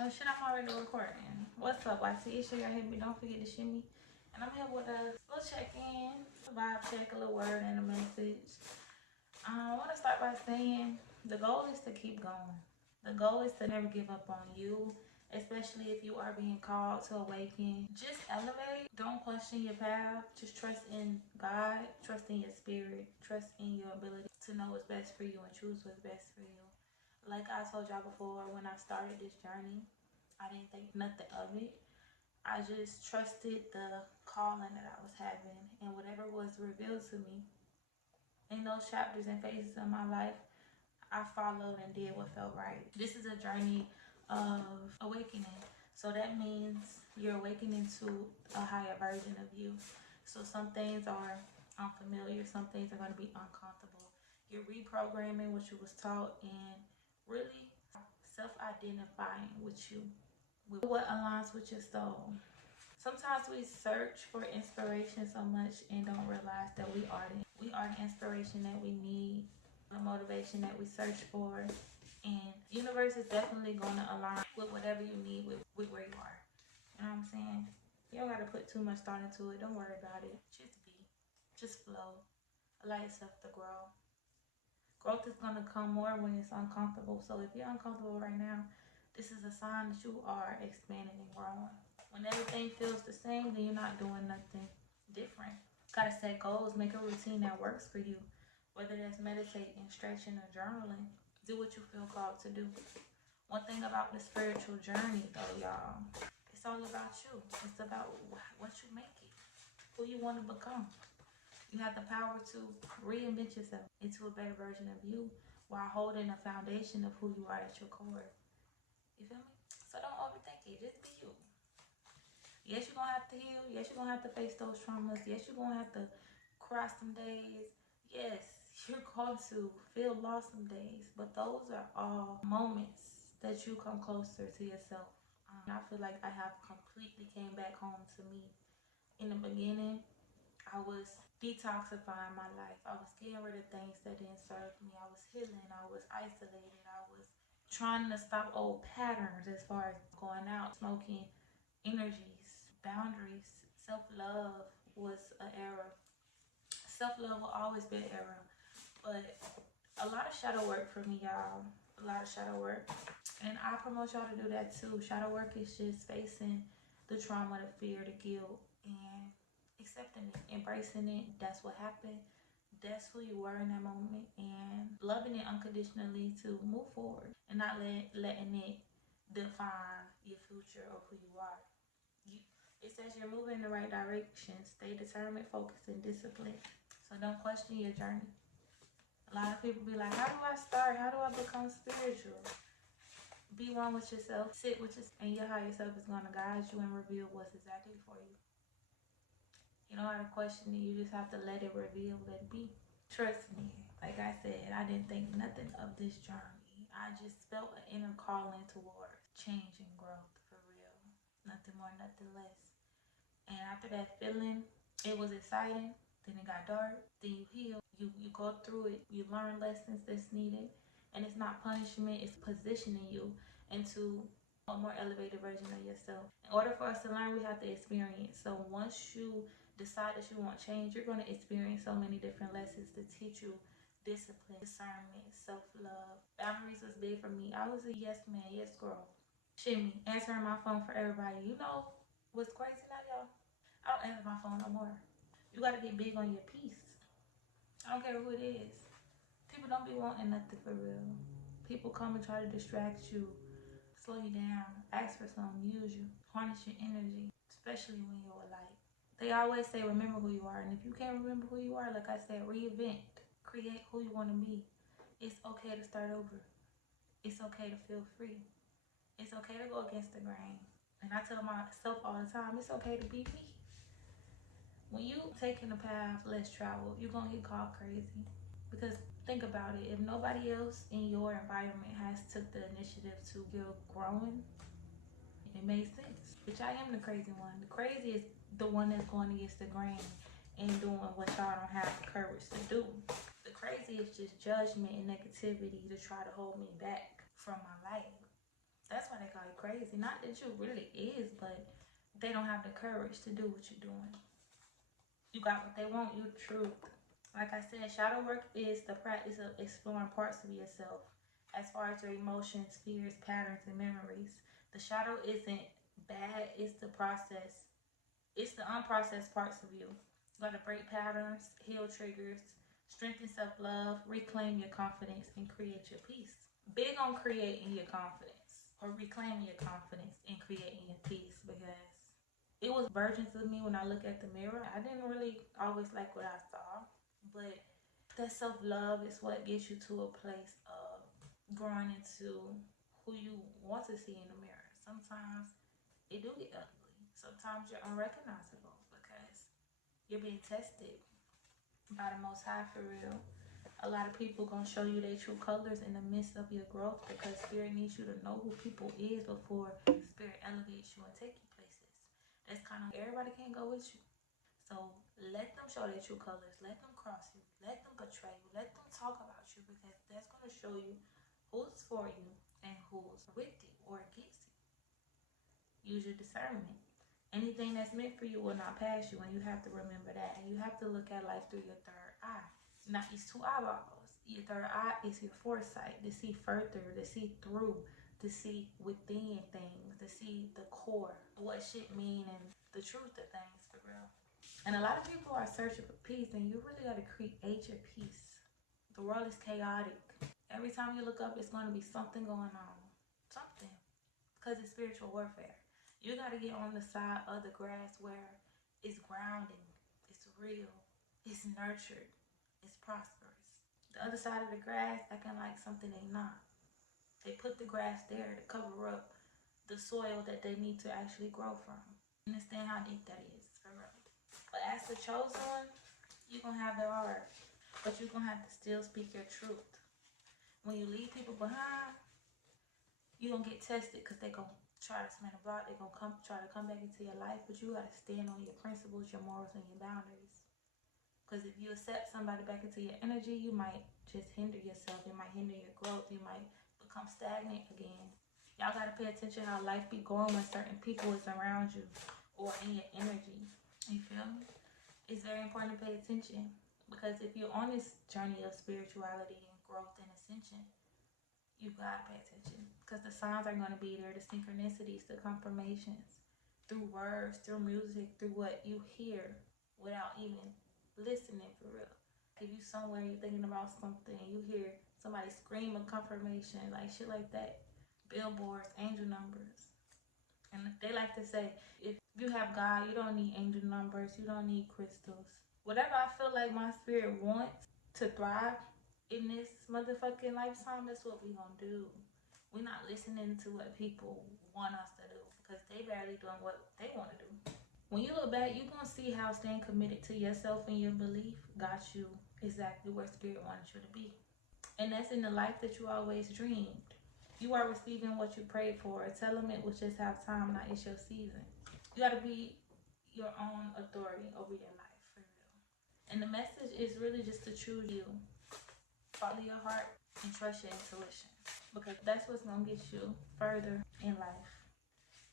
Oh shit, I'm already recording. What's up, YC? Sure y'all hit me. Don't forget to shimmy. And I'm here with a little check-in, a vibe check, a little word and a message. I want to start by saying the goal is to keep going. The goal is to never give up on you, especially if you are being called to awaken. Just elevate. Don't question your path. Just trust in God, trust in your spirit, trust in your ability to know what's best for you and choose what's best for you. Like I told y'all before, when I started this journey, I didn't think nothing of it. I just trusted the calling that I was having, and whatever was revealed to me in those chapters and phases of my life, I followed and did what felt right. This is a journey of awakening. So that means you're awakening to a higher version of you. So some things are unfamiliar, some things are going to be uncomfortable. You're reprogramming what you was taught and really self-identifying with you, with what aligns with your soul. Sometimes we search for inspiration so much and don't realize that we are the inspiration that we need, the motivation that we search for, and the universe is definitely going to align with whatever you need with where you are. You know what I'm saying? You don't got to put too much thought into it. Don't worry about it. Just be. Just flow. Allow yourself to grow. Growth is going to come more when it's uncomfortable. So if you're uncomfortable right now, this is a sign that you are expanding and growing. When everything feels the same, then you're not doing nothing different. Gotta set goals, make a routine that works for you. Whether that's meditating, stretching, or journaling, do what you feel called to do. One thing about the spiritual journey, though, y'all, it's all about you. It's about what you make it, who you want to become. You have the power to reinvent yourself into a better version of you while holding a foundation of who you are at your core. You feel me? So don't overthink it. Just be you. Yes, you're going to have to heal. Yes, you're going to have to face those traumas. Yes, you're going to have to cry some days. Yes, you're going to feel lost some days. But those are all moments that you come closer to yourself. I feel like I have completely came back home to me. In the beginning, I was detoxifying my life. I was getting rid of things that didn't serve me. I was healing. I was isolated. I was trying to stop old patterns as far as going out, smoking, energies, boundaries. Self-love was an error. Self-love will always be an error. But a lot of shadow work for me, y'all. A lot of shadow work. And I promote y'all to do that too. Shadow work is just facing the trauma, the fear, the guilt, and accepting it, embracing it. That's what happened. That's who you were in that moment, and loving it unconditionally to move forward and not letting it define your future or who you are. It says you're moving in the right direction. Stay determined, focused, and disciplined. So don't question your journey. A lot of people be like, how do I start? How do I become spiritual? Be one with yourself. Sit with yourself, and your higher self is going to guide you and reveal what's exactly for you. You don't have to question it. You just have to let it reveal, let it be. Trust me. Like I said, I didn't think nothing of this journey. I just felt an inner calling towards change and growth, for real. Nothing more, nothing less. And after that feeling, it was exciting. Then it got dark. Then you heal. You go through it. You learn lessons that's needed. And it's not punishment. It's positioning you into a more elevated version of yourself. In order for us to learn, we have to experience. So once you decide that you want change, you're going to experience so many different lessons to teach you discipline, discernment, self-love. Boundaries was big for me. I was a yes man, yes girl. Shimmy, answering my phone for everybody. You know what's crazy now, y'all? I don't answer my phone no more. You gotta get big on your peace. I don't care who it is. People don't be wanting nothing for real. People come and try to distract you, slow you down, ask for something, use you, harness your energy, especially when you're alive. They always say remember who you are, and if you can't remember who you are, like I said, reinvent, create who you want to be. It's okay to start over. It's okay to feel free. It's okay to go against the grain. And I tell myself all the time, it's okay to be me. When you taking a path less traveled, you're gonna get called crazy. Because think about it, if nobody else in your environment has took the initiative to feel growing, it makes sense. Which I am the crazy one. The crazy is the one that's going against the grain and doing what y'all don't have the courage to do. The crazy is just judgment and negativity to try to hold me back from my light. That's why they call you crazy. Not that you really is, but they don't have the courage to do what you're doing. You got what they want, you the truth. Like I said, shadow work is the practice of exploring parts of yourself. As far as your emotions, fears, patterns, and memories. The shadow isn't bad, it's the process. It's the unprocessed parts of you. You gotta break patterns, heal triggers, strengthen self-love, reclaim your confidence, and create your peace. Big on creating your confidence or reclaiming your confidence and creating your peace, because it was virgins of me when I look at the mirror. I didn't really always like what I saw, but that self-love is what gets you to a place of growing into who you want to see in the mirror. Sometimes it do get ugly. Sometimes you're unrecognizable because you're being tested by the Most High for real. A lot of people gonna show you their true colors in the midst of your growth, because Spirit needs you to know who people is before Spirit elevates you and take you places. That's kind of, everybody can't go with you. So let them show their true colors. Let them cross you. Let them betray you. Let them talk about you, because that's gonna show you who's for you and who's with you or against you. Use your discernment. Anything that's meant for you will not pass you, and you have to remember that. And you have to look at life through your third eye. Not these two eyeballs. Your third eye is your foresight, to see further, to see through, to see within things, to see the core, what shit mean, and the truth of things for real. And a lot of people are searching for peace, and you really got to create your peace. The world is chaotic. Every time you look up, it's going to be something going on. Something. Because it's spiritual warfare. You got to get on the side of the grass where it's grounding, it's real, it's nurtured, it's prosperous. The other side of the grass acting like something they not. They put the grass there to cover up the soil that they need to actually grow from. Understand how deep that is, for real. But as the chosen one, you're going to have their heart. But you're going to have to still speak your truth. When you leave people behind, you're going to get tested, because they're going to try to spin a block. They're going to try to come back into your life. But you got to stand on your principles, your morals, and your boundaries. Because if you accept somebody back into your energy, you might just hinder yourself. You might hinder your growth. You might become stagnant again. Y'all got to pay attention how life be going when certain people is around you or in your energy. You feel me? It's very important to pay attention, because if you're on this journey of spirituality and growth and ascension, you gotta pay attention, because the signs are going to be there, the synchronicities, the confirmations, through words, through music, through what you hear without even listening for real. If you somewhere, you're thinking about something, you hear somebody scream a confirmation, like shit like that, billboards, angel numbers. And they like to say, if you have God, you don't need angel numbers, you don't need crystals. Whatever I feel like my spirit wants to thrive in this motherfucking lifetime, that's what we gonna do. We're not listening to what people want us to do, because they barely doing what they want to do. When you look back, you're gonna see how staying committed to yourself and your belief got you exactly where Spirit wanted you to be. And that's in the life that you always dreamed. You are receiving what you prayed for. Tell them it was just have time, not it's your season. You gotta be your own authority over your life, for real. And the message is really just to choose you. Follow your heart and trust your intuition, because that's what's gonna get you further in life.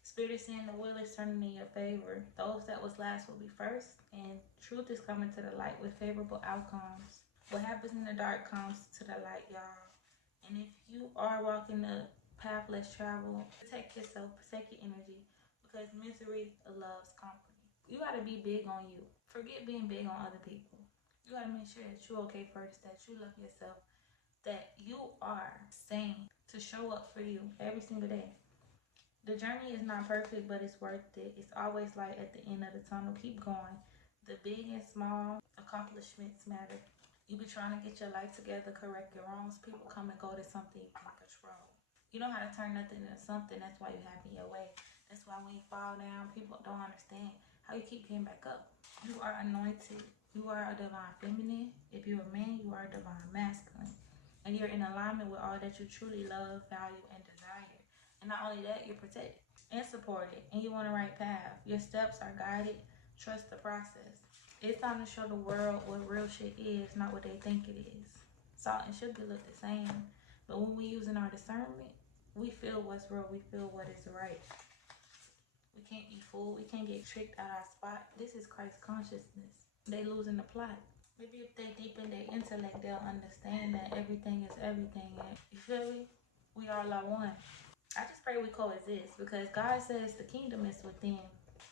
Spirit is saying the wheel is turning in your favor. Those that was last will be first, and truth is coming to the light with favorable outcomes. What happens in the dark comes to the light, y'all. And if you are walking the path less traveled, protect yourself, protect your energy, because misery loves company. You gotta be big on you. Forget being big on other people. You gotta make sure that you're okay first, that you love yourself, that you are sane to show up for you every single day. The journey is not perfect, but it's worth it. It's always light at the end of the tunnel. Keep going. The big and small accomplishments matter. You be trying to get your life together, correct your wrongs. People come and go to something you can control. You know how to turn nothing into something. That's why you have in your way. That's why when you fall down, people don't understand how you keep getting back up. You are anointed. You are a divine feminine. If you're a man, you are a divine masculine. And you're in alignment with all that you truly love, value, and desire. And not only that, you're protected and supported, and you're on the right path. Your steps are guided. Trust the process. It's time to show the world what real shit is, not what they think it is. Salt and sugar look the same, but when we're using our discernment, We feel what's real. We feel what is right. We can't be fooled. We can't get tricked out our spot. This is Christ consciousness. They losing the plot. Maybe if they deepen their intellect, they'll understand that everything is everything. And you feel me? We all are one. I just pray we coexist because God says the kingdom is within.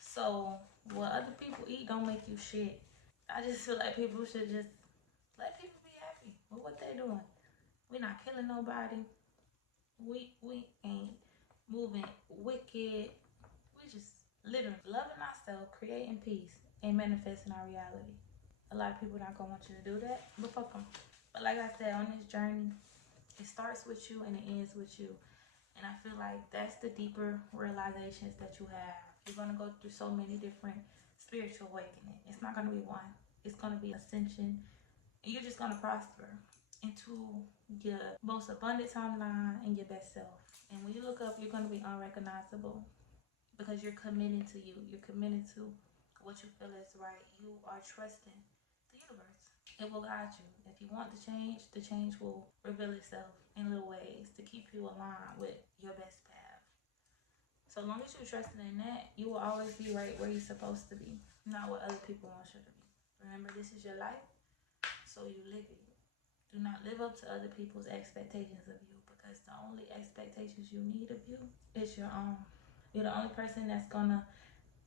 So what other people eat don't make you shit. I just feel like people should just let people be happy with what they're doing. We're not killing nobody. We ain't moving wicked. We just literally loving ourselves, creating peace, and manifesting our reality. A lot of people not gonna want you to do that, but fuck them. But like I said, on this journey, it starts with you and it ends with you. And I feel like that's the deeper realizations that you have. You're gonna go through so many different spiritual awakening. It's not gonna be one. It's gonna be ascension. And you're just gonna prosper into your most abundant timeline and your best self. And when you look up, you're gonna be unrecognizable because you're committed to you. You're committed to what you feel is right. You are trusting the universe. It will guide you. If you want the change will reveal itself in little ways to keep you aligned with your best path. So long as you're trusting in that, you will always be right where you're supposed to be, not what other people want you to be. Remember, this is your life, so you live it. Do not live up to other people's expectations of you because the only expectations you need of you is your own. You're the only person that's gonna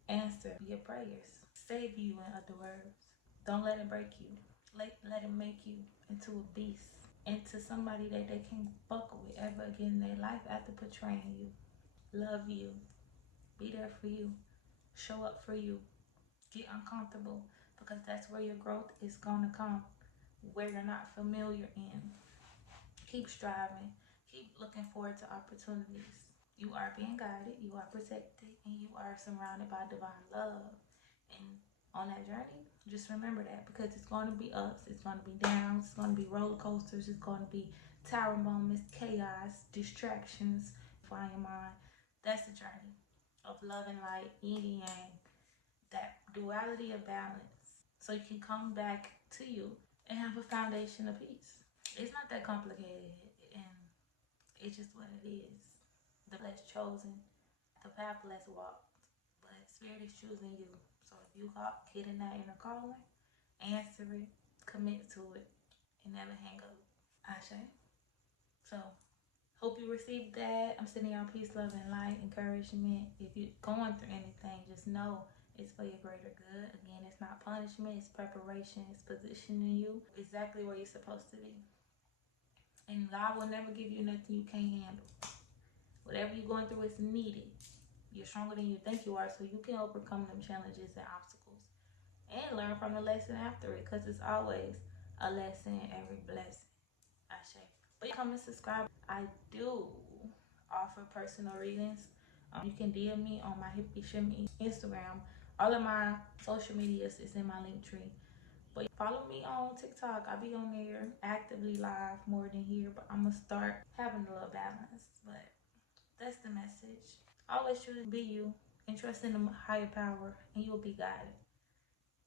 answer your prayers, save you, in other words. Don't let it break you. Let it make you into a beast, into somebody that they can't fuck with ever again in their life after portraying you. Love you, be there for you, show up for you, get uncomfortable because that's where your growth is gonna come, where you're not familiar in. Keep striving, keep looking forward to opportunities. You are being guided, you are protected, and you are surrounded by divine love. And on that journey, just remember that because it's going to be ups, it's going to be downs, it's going to be roller coasters, it's going to be tower moments, chaos, distractions, flying your mind. That's the journey of love and light, yin and yang, that duality of balance. So you can come back to you and have a foundation of peace. It's not that complicated, and it's just what it is. The less chosen, the path less walked, but Spirit is choosing you. So if you get in that inner calling, answer it, commit to it, and never hang up. Ashe. So hope you received that. I'm sending y'all peace, love, and light, encouragement. If you're going through anything, just know it's for your greater good. Again, it's not punishment, it's preparation, it's positioning you exactly where you're supposed to be. And God will never give you nothing you can't handle. Whatever you're going through is needed. You're stronger than you think you are, so you can overcome them challenges and obstacles. And learn from the lesson after it, because it's always a lesson in every blessing. Ashe. But come and subscribe. I do offer personal readings. You can DM me on my Hippie Shimmy Instagram. All of my social medias is in my link tree. But follow me on TikTok. I be on there actively live more than here, but I'm gonna start having a little balance. But that's the message. Always choose to be you and trust in the higher power, and you will be guided.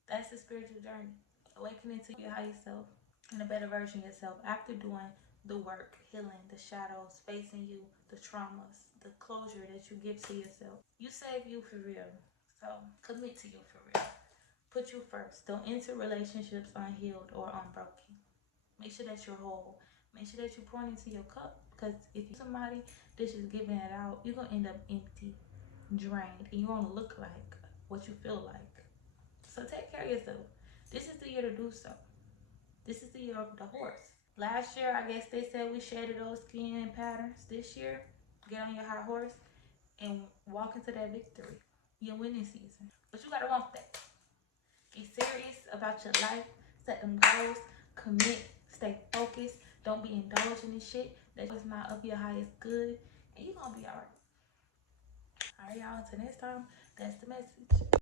That's the spiritual journey. Awakening to your higher self and a better version of yourself after doing the work, healing the shadows, facing you, the traumas, the closure that you give to yourself. You save you for real. So commit to you for real. Put you first. Don't enter relationships unhealed or unbroken. Make sure that you're whole. Make sure that you're pouring into your cup. Because if you're somebody that's just giving it out, you're going to end up empty, drained, and you're going to look like what you feel like. So take care of yourself. This is the year to do so. This is the year of the horse. Last year, I guess they said we shedded those skin patterns. This year, get on your high horse and walk into that victory. Your winning season. But you got to want that. Get serious about your life. Set them goals. Commit. Stay focused. Don't be indulging in shit that is not of your highest good. And you're going to be alright. Alright, y'all. Until next time, that's the message.